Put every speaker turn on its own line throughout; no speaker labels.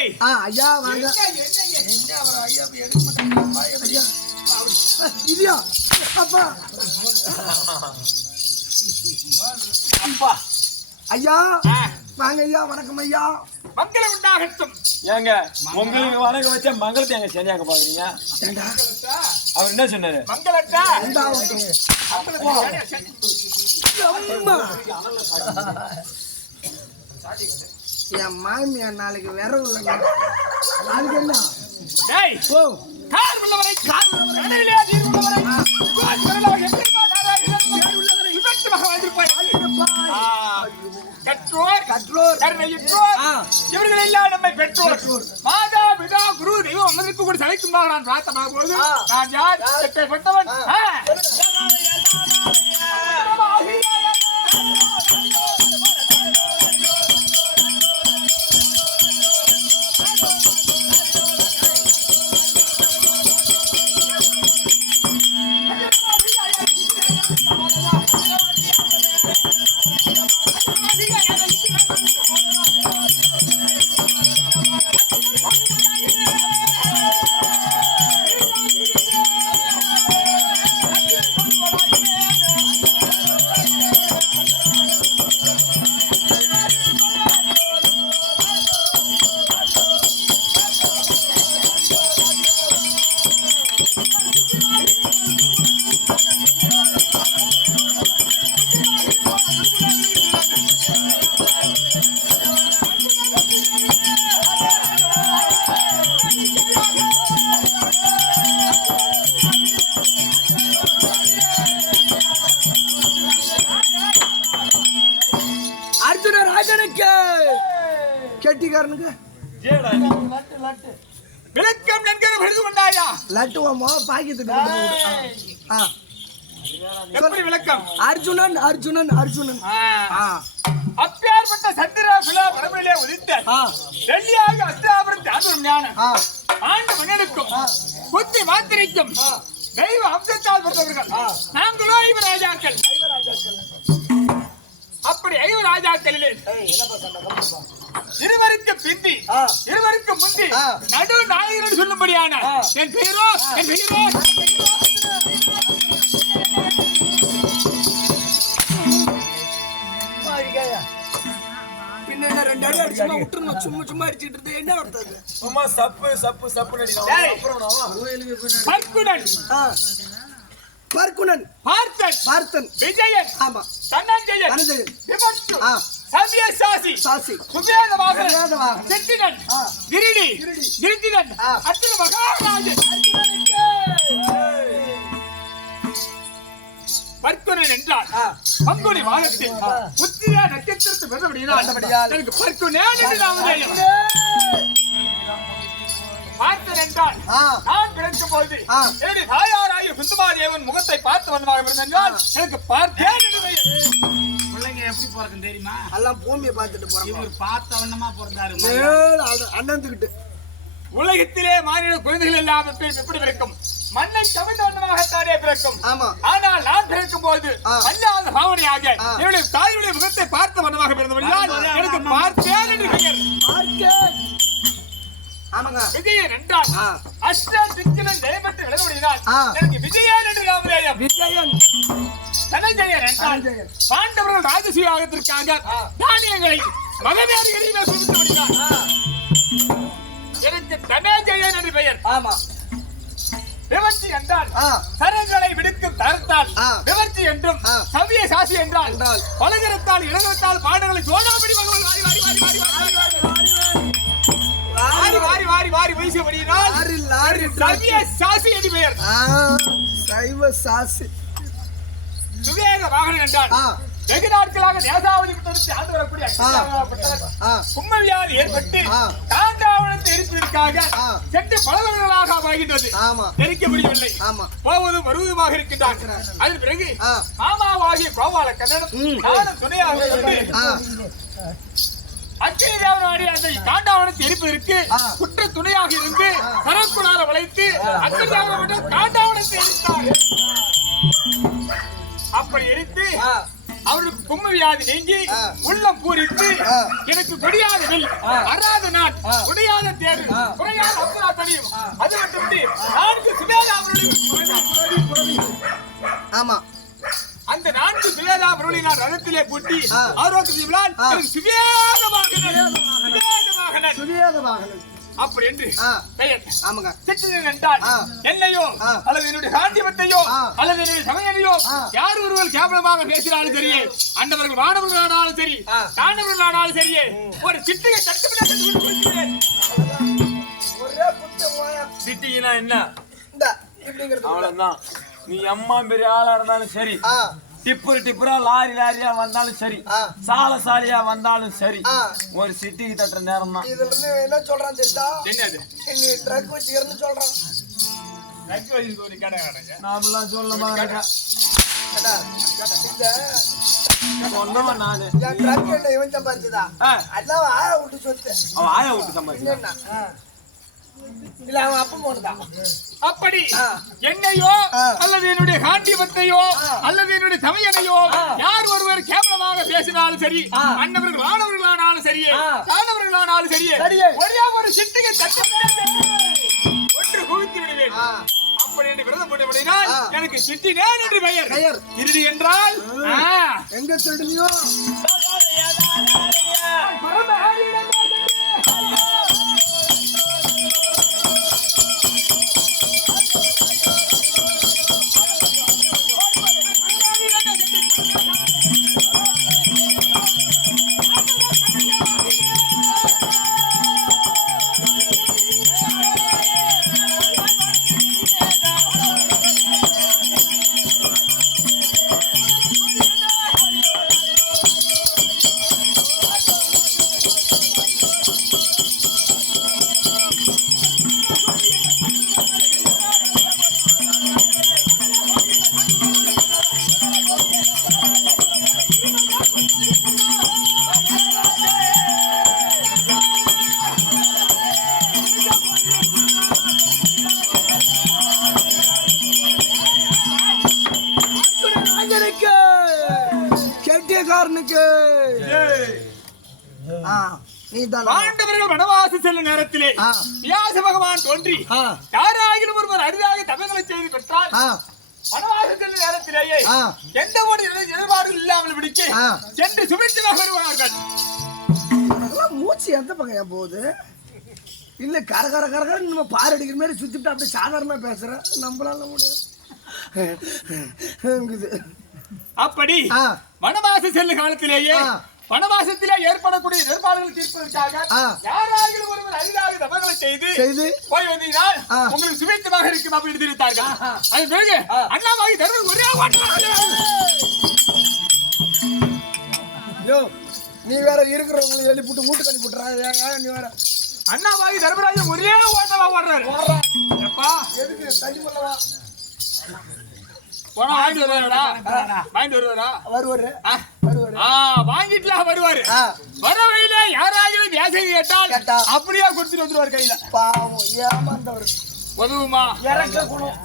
ஐயா வாங்க? இல்லையா அப்பா.
அப்பா.
ஐயா வாங்க ஐயா வணக்கம் ஐயா.
மங்களம் உண்டாகட்டும்.
ஏங்க உங்களுக்கு வணக்கம் வச்சா மங்களத்தை எங்க செஞ்சாங்க பாக்குறீங்க? அவர் என்ன சொன்னாரு?
மங்களத்தா?
அம்மா. என் மாமியார் நாளைக்கு விரவு இல்லைங்க அதுக்கு என்ன
டேய்
ஓ
கார் உள்ளவரை கார் உள்ளவரை கடலிலே நீர் உள்ளவரை கோல் கடலாக எப்படிப்பா நாராயணன் விபத்துமாக வந்திருப்பாய் ஆ, கற்றோர்
கற்றோர்
கருணையுற்றோர்
ஆ.
இவர்கள் எல்லாம் நம்மை பெற்றோர் மாதா பிதா குரு தெய்வம் அமர்ந்திருக்கு கூட சமைக்குமாக நான் பிரார்த்தமாக போது நான் யார் பெற்றவன் ஆ.
லட்டுவமோ பாக்கியத்துக்கு ஆ.
எப்படி விளக்கம்?
அர்ஜுனன் அர்ஜுனன் அர்ஜுனன்.
அப்பேற்பட்ட சந்திரா சுலா பரம்பிலே உதித்த டெல்லியாக அஸ்தாபுரம் தாண்டவம் ஞான
ஆ.
ஆண்டு மன்னனுக்கும் புத்தி மாத்திரைக்கும் தெய்வ அம்சத்தால் பெற்றவர்கள் நாங்களோ ஐவ ராஜாக்கள் அப்படி ஐவ ராஜாக்களிலே இருவருக்கு முந்தி. நடு நாயகன் சொல்லும்படியான என் பெயரோ என் பெயரோ.
சும்மா சும்மா அடிச்சிட்டு இருந்து என்ன அர்த்தம்
சும்மா சப்பு சப்பு சப்பு
ஆ. பர்க்குணன்
பார்த்தன்.
பார்த்தன்.
விஜயன்.
ஆமா.
தன்னஞ்சயன்.
தனஞ்சயன்
விபத்து காம்பிய சாசி.
சாசி. குபேர வாகன
செட்டினன். கிரிடி
கிரிதினன்
அர்ஜுன மகாராஜன். பர்க்குனன் என்றால் பங்குனி மாதத்தில் புத்திரா நட்சத்திரத்தை பெறபடியால் எனக்கு பர்க்குனேன் என்று நாமதேயம் பார்த்தன் என்றால் நான் பிறந்த
போது
என்னுடைய தாயாராகிய குந்துமாதேவன் முகத்தை பார்த்து வந்தமாக இருந்தால் எனக்கு பார்த்தேன்
எப்படி பிறக்கும் தெரியுமா?
எல்லாம் பூமியை பார்த்துட்டு போறாங்க
இவர் பார்த்த வண்ணமா பிறந்தாரு
அண்ணந்துக்கிட்டு
உலகத்திலே மாநில குழந்தைகள் எல்லாம் எப்படி எப்படி பிறக்கும்? மண்ணை தவிர்த்த வண்ணமாகத்தானே பிறக்கும்?
ஆமா.
ஆனால் நான் பிறக்கும் போது. அல்லாத பாவனையாக. என்னுடைய தாயுடைய முகத்தை பார்த்த வண்ணமாக பிறந்தபடியால் எனக்கு பார்த்தேன் என்று பெயர்.
ஆமாங்க.
விஜயன் என்றால் அஷ்ட திக்கிலன் ஜெயபெற்று விளங்குபடியால்
ஆ.
எனக்கு விஜயன் என்று நாமதேயம்
விஜயன்
தனஞ்சயன். என்றால். பாண்டவர்கள் தானியங்களை மகவேறிகளையுமே குவித்தபடியால் எனக்கு தனஞ்சயன் என்று பெயர்.
ஆமா.
விவர்ச்சி என்றால் சரங்களை விடுக்கும் தரத்தால். விவர்ச்சி என்றும்
ஆ.
சவிய சாசி என்றால்
என்றால்.
பலகரத்தால் இளகரத்தால் பாடங்களை சோழாபடி மகன் சவிய சாசி என்று பெயர்?
சைவ சாசி.
சுவேக வாகனம் என்றால்
ஆ.
வெகு நாட்களாக தேசாவதி புத்தகத்தை ஆண்டு வரக்கூடிய கும்மவியால் ஏற்பட்டு
ஆ.
தாண்டாவனத்தை இருப்பதற்காக. சென்று பல வருடங்களாக ஆகின்றது
ஆமா.
தெரிவிக்க முடியவில்லை.
ஆமா.
போவதும் வருவதுமாக இருக்கின்றார். அதன் பிறகு. மாமாவாகிய கோபால கண்ணனும் துணையாக காண்டாவனத்து
எரிப்பு
குற்ற துணையாக இருந்து சரக்குடார வளைத்து அக்கடியாவன காண்டாவனத்தை எரித்தார். அப்படி எரித்து அவருக்கு கும்ம நீங்கி உள்ளம் பூரித்து எனக்கு முடியாத வில் வராத நான் முடியாத
தேர்வு
குறையாத அப்துல்லா தெரியும் அது மட்டுமின்றி நான்கு சுமேதா
ஆமா.
சுவேதாமருடைய நான் ரதத்திலே பூட்டி
ஆ.
ஆரோக்கிய விழால்
ஆ.
எனக்கு சுவேதமாக சுவேதமாக
சுவேத வாகனம்
அப்படி என்று. பெயர்
ஆமாங்க
சிற்றினன் என்றால். என்னையோ. அல்லது என்னுடைய காந்தியத்தையோ
ஆ.
அல்லது என்னுடைய சமயனையோ. யார் ஒருவர் கேவலமாக பேசினாலும் சரி அண்டவர்கள் மாணவர்கள் ஆனாலும் சரி. தாண்டவர்கள் ஆனாலும் சரி ஒரு
போயா
சிட்டினா என்ன அவ்வளவுதான் நீ அம்மா பெரிய ஆளா இருந்தாலும் சரி டிப்பர் டிப்பரா லாரி லாரியா வந்தாலும் சரி. சால சாலியா வந்தாலும் சரி. ஒரு சிட்டிக்கு தட்டுற நேரம் தான்
இதுல இருந்து என்ன சொல்றான் தெரியுதா
என்னது?
நீ ட்ரக் வச்சுக்கிறன்னு சொல்றான்.
ரக்கு வயசுக்கு ஒரு கடை கடைங்க.
நாமெல்லாம் சொல்லமா இருக்கா
கேட்டா இந்த
சொன்னவன் நானு.
என் ட்ரக் என்ன இவன் சம்பாதிச்சதா. அதான் ஆளை விட்டு சொத்து
அவன் ஆயா விட்டு சம்பாதிச்சான்
என்னன்னா? இல்ல அவன் அப்பா போனதான்
அப்படி. என்னையோ. அல்லது என்னுடைய காண்டிபத்தையோ
ஆ.
அல்லது என்னுடைய சமயனையோ. யார் ஒருவர் கேவலமாக பேசினாலும் சரி. அன்னவர்கள் ஆனவர்களானாலும் சரியே
ஆ.
தானவர்களானாலும் சரியே. ஒரே ஒரு சிட்டிகை தட்டு ஒன்று குவித்து விடுவேன். அப்படி என்று விரதம் போட்டபடினால். எனக்கு சிட்டினேன் என்று பெயர். திருடி என்றால்.
எங்க கெட்டியக்காரனுக்கு ஆ நீ தான்
பாண்டவர்கள் வனவாசி செல்லும் நேரத்திலே. வியாச பகவான் தோன்றி
ஆ.
யாராகிலும் ஒருவர் அரிதாக தவங்களை செய்து பெற்றால் நேரத்திலேயே. எந்த ஒரு எதிர்பார்ப்பும் இல்லாமல் பிடிச்சு
ஆ.
சென்று சுபிட்சமாக வருவார்கள்
மூச்சு எந்த பக்கம் போகுது இல்ல கர கர கர கர நம்ம பார் அடிக்கிற மாதிரி சுத்திட்டு அப்படியே சாதாரணமா பேசுற நம்மளால முடியும்.
அப்படி
ஆ.
வனவாசி செல்லும் காலத்திலேயே. வனவாசத்திலே ஏற்படக்கூடிய எதிர்பார்ப்புகள் தீர்ப்பதற்காக
ஆ.
செய்து
செய்து
போய் வந்தீங்கன்னா
ஆ.
உங்களுக்கு சுபிட்சமாக இருக்கும் அப்படின்னு தெரிவித்தார்கள். அது பிறகு அண்ணாவாகி தருவது ஒரே ஓட்டம்
யோ நீ வேற இருக்கிறவங்களை எழுப்பிட்டு வீட்டு கண்ணி போட்டுறா நீ வேற.
அண்ணாவாகி தர்மராஜன் ஒரே ஓட்டமா ஓடுறாரு எப்பா?
எதுக்கு? தண்ணி பண்ணவா
போனா வாங்கிட்டு வருவாரா? வாங்கிட்டு வருவாரா?
வருவாரு. வருவாரு.
ஆ, வாங்கிட்டுலாம் வருவாரு. வர வழியில யாராகிலும் வியாசம் கேட்டால்
கேட்டா.
அப்படியே கொடுத்துட்டு வந்துருவாரு கையில.
பாவம் ஏமாந்தவர்.
உதவுமா?
இறக்க குணம்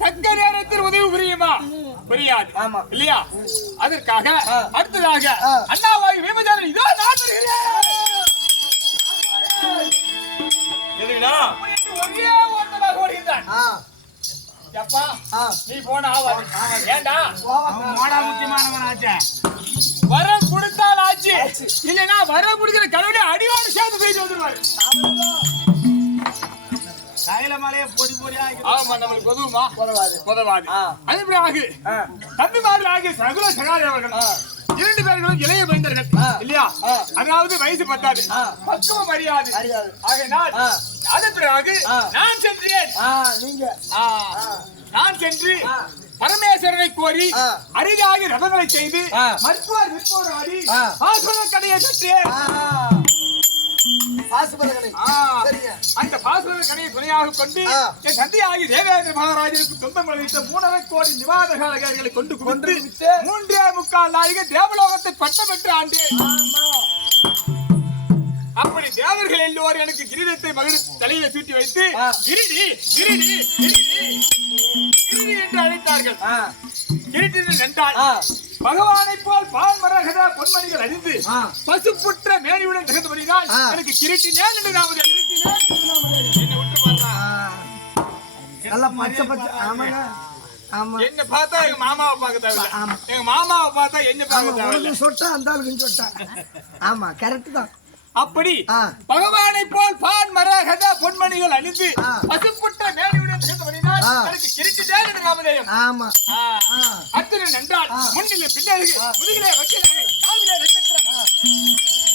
தக்க நேரத்தில் உதவி புரியுமா? புரியாது.
ஆமா.
இல்லையா? அதற்காக. அடுத்ததாக
ஆ.
அண்ணாவாகி விமஜானன் இதோ நான்
எதுக்குடா
ஒரே ஓடுகின்றான். எப்பா
ஆ.
நீ போன ஆவாது. ஏண்டா?
மோடா முக்கியமானவன் ஆச்சே
வரம் கொடுத்தால் ஆச்சு இல்லைன்னா வரம் கொடுக்கிற கடவுளே அடியோடு சேர்த்து போயிட்டு வந்துருவாரு
கையில மலைய பொடி பொடியா
ஆமா நம்மளுக்கு உதவுமா
உதவாது.
உதவாது
ஆ.
அதுபடி ஆகு. தம்பி மாதிரி ஆகிய சகுல சகாரி அவர்கள் இரண்டு பேர்களும் இளைய மைந்தர்கள். இல்லையா. அதாவது வயசு பத்தாது. பக்குவம் அறியாது. ஆகையினால். அதன் பிறகு. நான் சென்றேன்
நீங்க.
நான் சென்று. பரமேஸ்வரனை கோரி. அரிதாகி ரதங்களை செய்து. மருத்துவர் விற்போர் ஆடி கடையை.
சரிங்க
அந்த பாசுர கடையை துணையாக கொண்டு. என் தந்தையாகி தேவேந்திர மகாராஜனுக்கு துன்பம் விளைவித்த மூணரை கோடி நிவாதகாரர்களை கொண்டு
கொன்று
குவித்து
விட்டு
மூன்றே முக்கால் நாயக தேவலோகத்தை பட்டம் பெற்ற ஆண்டு
ஆமா
அப்படி தேவர்கள் எல்லோரும் எனக்கு கிரீடத்தை மகிழ் தலையில சூட்டி வைத்து. கிரிடி கிரிடி கிரிடி கிரிடி என்று அழைத்தார்கள் நின்றால்
ஆ
பகவானை போல் பால் மரகத பொன்மணிகள் அணிந்து
ஆ.
பசுப்புற்ற மேனியுடன் திகழ்ந்தபடினால்
ஆ.
எனக்கு கிருட்டினேன் என்று நாம என்னை விட்டு பாருடா.
நல்லா பச்சை பச்சை ஆமாங்க ஆமா
என்ன பார்த்தா எங்க மாமாவை பார்க்க தேவையில்ல. எங்க மாமாவை பார்த்தா என்ன பார்க்க தேவையில்ல
சொட்டா அந்த ஆளுக்கு சொட்டா ஆமா கரெக்ட் தான்
அப்படி. பகவானை போல் பான் மரகத பொன்மணிகள் அணிந்து. பசுப்புற்ற திகழ்ந்தபடினால்
ஆ.
எனக்கு கிருட்டினேன் என்று நாமதேயம்
ஆமா.
அர்ஜுனன் என்றால் முன்னிலே பின்னருகு முதுகிலே வக்கிலே காலிலே நட்சத்திரம்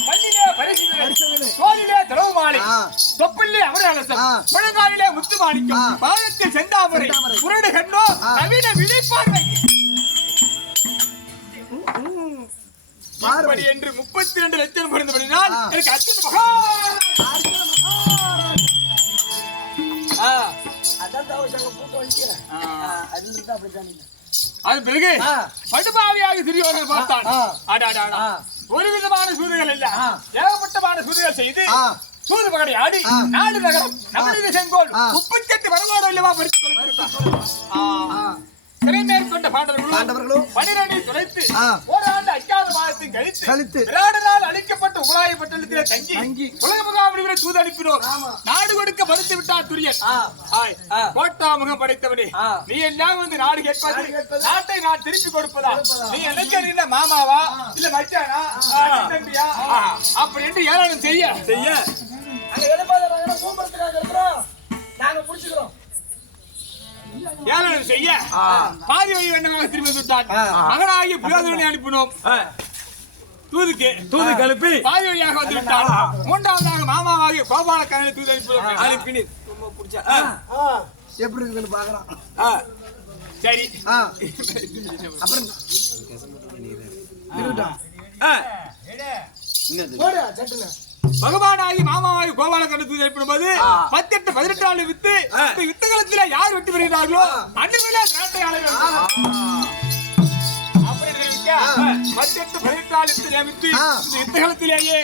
கண்ணிலே பரிசுகள்
பரிசுகள்.
தோளிலே திரவுமாலை
ஆ.
தொப்பிலே அமரகலசம்
ஆ.
முழங்காலிலே முத்து மாணிக்கம்
ஆ.
பாதத்தில் செந்தாமரை
செந்தாமரை.
குரடு கண்ணோ
ஆ.
நவீன விழிப்பார்வை
பார்வை.
இப்படி என்று முப்பத்தி ரெண்டு லட்சம் பிறந்தபடினால். எனக்கு அர்ஜுன மகா.
அதான் தவசாங்க போட்டு வந்துட்டியா அதுல இருந்தா அப்படிதான் நீங்க.
அது பிறகு. படுபாவியாக சிறியவர்கள் பார்த்தான்
ஆ.
அடா, அடா, அடா.
ஆ.
ஒரு விதமான சூதுகள் இல்ல. ஏகப்பட்டமான சூதுகள் செய்து. சூது பகடை ஆடி. நாடு நகரம் நவநீத செங்கோல். முப்பத்தெட்டு வருமானம் இல்லவா.
ஆ.
திறமேற்கொண்ட பாண்டவர்களும்
பாண்டவர்களும்
பனிரெண்டை துளைத்து. ஓராண்டு அஞ்சாவது மாதத்தை கழித்து
கழித்து.
விராட நாள் அளிக்கப்பட்ட உபராய பட்டணத்திலே தங்கி
தங்கி.
உலக முகாமிடுவரை தூது அனுப்பினோம். நாடு கொடுக்க மறுத்து விட்டார் துரியன்
ஆ.
ஆய்.
ஆ.
கோட்டா முகம் படைத்தவனே. நீ எல்லாம் வந்து நாடு கேட்பது
நாடு கேட்பது.
நாட்டை நான் திருப்பி கொடுப்பதா. நீ நினைக்கிறீங்க மாமாவா இல்ல மச்சானா தம்பியா அப்படி என்று ஏளனம் செய்ய செய்ய
இருக்கிறோம் நாங்க புடிச்சுக்கிறோம்
ஏளனம் செய்ய. பாதி வழி வேண்டமாக திரும்பி விட்டான் மகனாகி பிரயோஜனை அனுப்பினோம். தூதுக்கு.
தூது கழுப்பி.
பாதி வழியாக வந்து விட்டான். மூன்றாவதாக மாமாவாகி கோபால கண்ணனை தூது அனுப்பினோம்.
அனுப்பினி
எப்படி இருக்குன்னு பாக்குறோம்
சரி.
ஆ. அப்புறம் இருக்கட்டும்.
பகவானாகி மாமாவாகி கோபால தூது அனுப்பின போது பத்தெட்டு பதினெட்டு ஆண்டு வித்து யுத்த காலத்துல யார் வெற்றி பெறுகிறார்களோ ஆளுகள் அப்படி இருக்க, பத்தெட்டு பதினெட்டு ஆண்டு வித்து யுத்த காலத்திலேயே.